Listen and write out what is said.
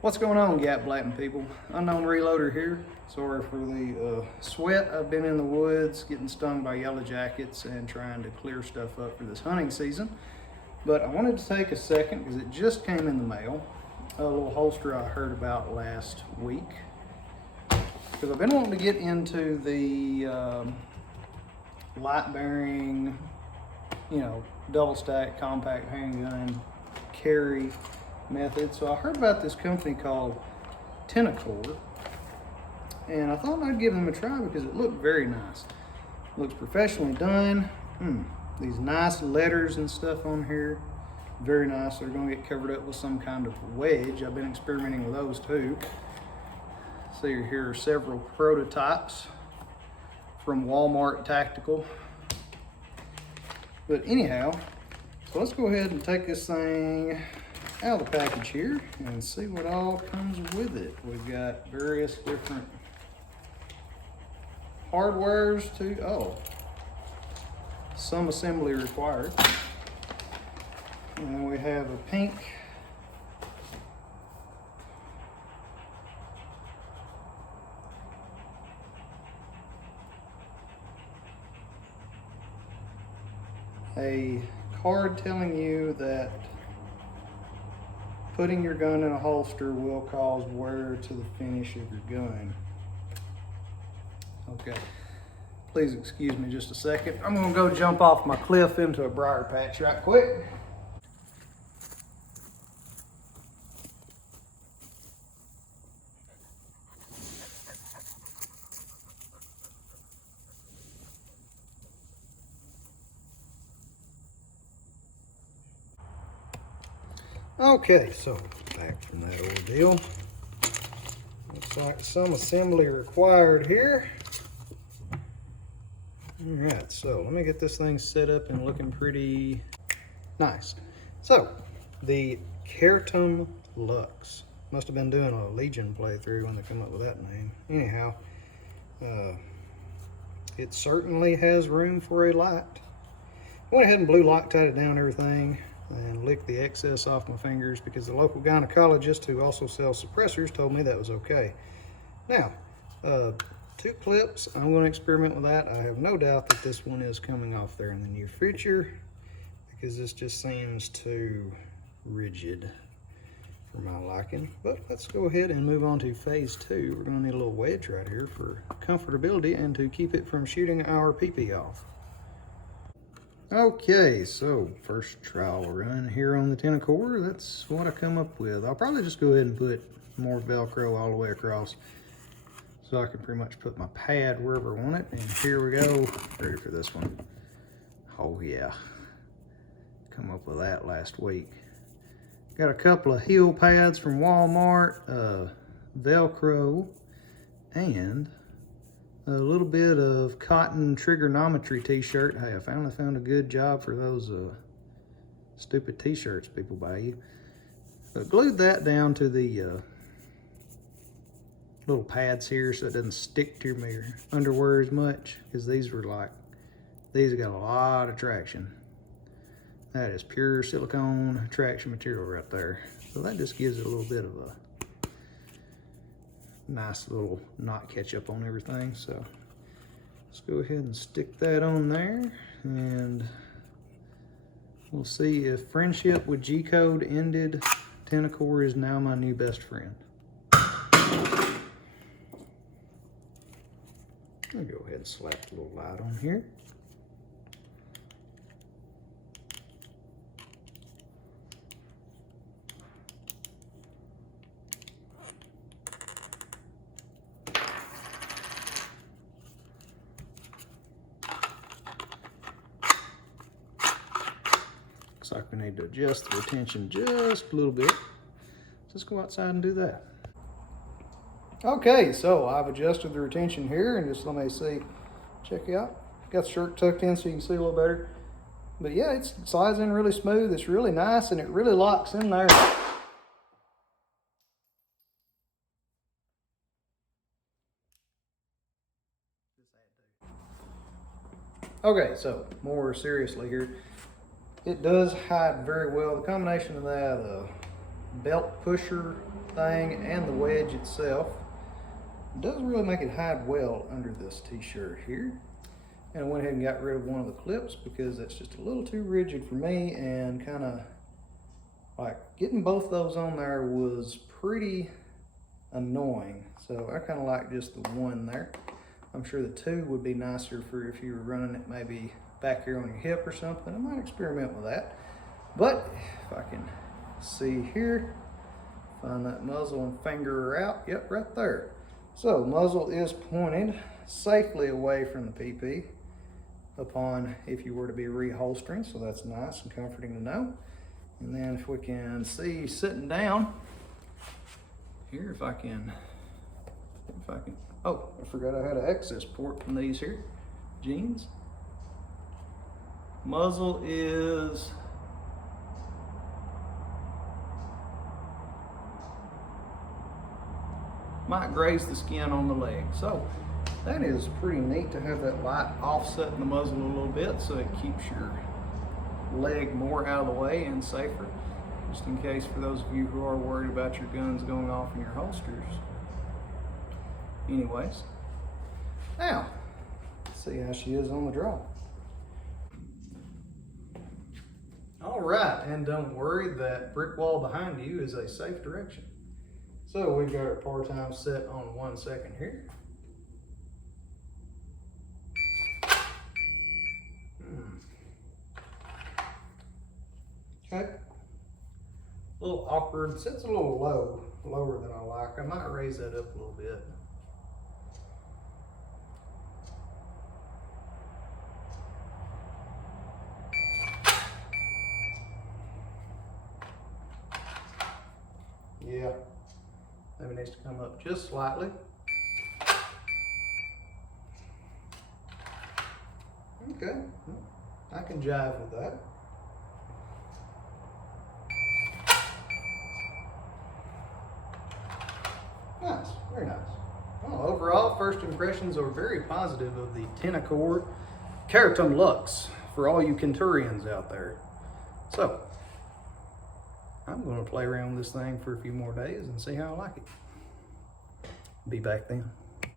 What's going on, gap blatting people? UnknownReloader here. Sorry for the sweat. I've been in the woods getting stung by yellow jackets and trying to clear stuff up for this hunting season. But I wanted to take a second because it just came in the mail. A little holster I heard about last week. Because I've been wanting to get into the light bearing, double stack compact handgun carry method. So I heard about this company called Tenicore, and I thought I'd give them a try because it looked very nice. It looks professionally done. These nice letters and stuff on here, very nice. They're going to get covered up with some kind of wedge. I've been experimenting with those too. So here are several prototypes from Walmart Tactical. But anyhow, so let's go ahead and take this thing out of the package here and see what all comes with it. We've got various different hardwares to, some assembly required. And then we have a pink card telling you that putting your gun in a holster will cause wear to the finish of your gun. Okay, please excuse me just a second. I'm gonna go jump off my cliff into a briar patch right quick. Okay, so back from that ordeal. Looks like some assembly required here. All right, so let me get this thing set up and looking pretty nice. So, the Certum Lux. Must have been doing a Legion playthrough when they come up with that name. Anyhow, it certainly has room for a light. Went ahead and blue Loctited down everything and licked the excess off my fingers because the local gynecologist who also sells suppressors told me that was okay. Now, 2 clips, I'm going to experiment with that. I have no doubt that this one is coming off there in the near future because this just seems too rigid for my liking. But let's go ahead and move on to phase 2. We're going to need a little wedge right here for comfortability and to keep it from shooting our pee-pee off. Okay, so first trial run here on the Tenicore. That's what I come up with. I'll probably just go ahead and put more Velcro all the way across so I can pretty much put my pad wherever I want it. And here we go, ready for this one. Oh yeah, come up with that last week. Got a couple of heel pads from Walmart, Velcro, and a little bit of cotton trigonometry t-shirt. Hey, I finally found a good job for those stupid t-shirts people buy you. Glued that down to the little pads here so it doesn't stick to my underwear as much, because these got a lot of traction. That is pure silicone traction material right there. So that just gives it a little bit of a nice little not catch up on everything. So let's go ahead and stick that on there, and we'll see if friendship with G-Code ended. Tenicore is now my new best friend. I'll go ahead and slap a little light on here. Looks like we need to adjust the retention just a little bit. Let's go outside and do that. Okay, so I've adjusted the retention here, and just let me see, check it out. Got the shirt tucked in so you can see a little better. But yeah, it slides in really smooth. It's really nice, and it really locks in there. Okay, so more seriously here. It does hide very well. The combination of that belt pusher thing and the wedge itself. It doesn't really make it hide well under this t-shirt here. And I went ahead and got rid of one of the clips because that's just a little too rigid for me, and kind of like getting both those on there was pretty annoying. So I kind of like just the one there. I'm sure the two would be nicer for if you were running it maybe back here on your hip or something. I might experiment with that. But if I can see here, find that muzzle and finger her out. Yep, right there. So muzzle is pointed safely away from the PP upon if you were to be reholstering, so that's nice and comforting to know. And then if we can see sitting down here, if I can, oh, I forgot I had an access port from these here jeans. Muzzle is might graze the skin on the leg. So that is pretty neat to have that light offset in the muzzle a little bit, so it keeps your leg more out of the way and safer, just in case for those of you who are worried about your guns going off in your holsters. Anyways, now let's see how she is on the draw. All right, and don't worry, that brick wall behind you is a safe direction. So we've got our par time set on 1 second here. Okay, a little awkward, sits a little low, lower than I like. I might raise that up a little bit. Yeah, maybe needs to come up just slightly. Okay, I can jive with that. Nice, very nice. Well, overall, first impressions are very positive of the Tenicore Certum Lux for all you Centurions out there. So, I'm going to play around with this thing for a few more days and see how I like it. Be back then.